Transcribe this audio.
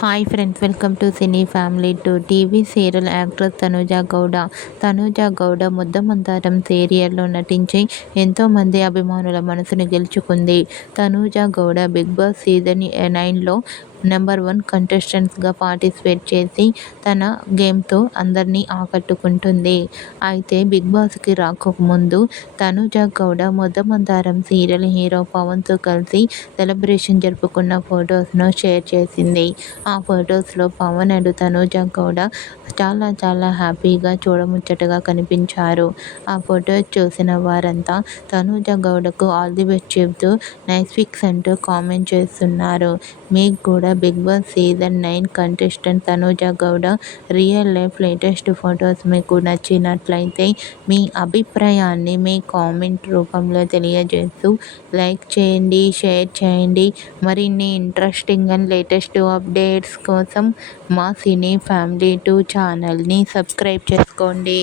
Hi friends, welcome to cine family to TV serial actress Tanuja Gowda. Tanuja Gowda Muddamandaram సీరియల్లో నటించి ఎంతోమంది అభిమానుల మనసును గెలుచుకుంది. Tanuja Gowda big boss season 9లో నెంబర్ 1 కంటెస్టెంట్స్గా పార్టిసిపేట్ చేసి తన గేమ్తో అందరినీ ఆకట్టుకుంటుంది. అయితే బిగ్ బాస్కి రాకముందు తనూజ గౌడ ముద్దమందారం సీరియల్ హీరో పవన్తో కలిసి సెలబ్రేషన్ జరుపుకున్న ఫొటోస్ను షేర్ చేసింది. ఆ ఫొటోస్లో పవన్ అండ్ తనూజ గౌడ చాలా హ్యాపీగా చూడముచ్చటగా కనిపించారు. ఆ ఫొటోస్ చూసిన వారంతా తనూజ గౌడకు ఆల్ ది బెస్ట్ చెబుతూ నైస్ పిక్స్ అంటూ కామెంట్ చేస్తున్నారు. మీకు కూడా Bigg boss season 9 contestant Tanuja Gowda real life latest photos మీకు నచ్చినట్లయితే మీ అభిప్రాయాన్ని మీ కామెంట్ రూపంలో తెలియజేస్తూ లైక్ చేయండి, షేర్ చేయండి. మరిన్ని ఇంట్రెస్టింగ్ అండ్ లేటెస్ట్ అప్డేట్స్ కోసం మా సినీ ఫ్యామిలీ 2 ఛానల్ని సబ్స్క్రైబ్ చేసుకోండి.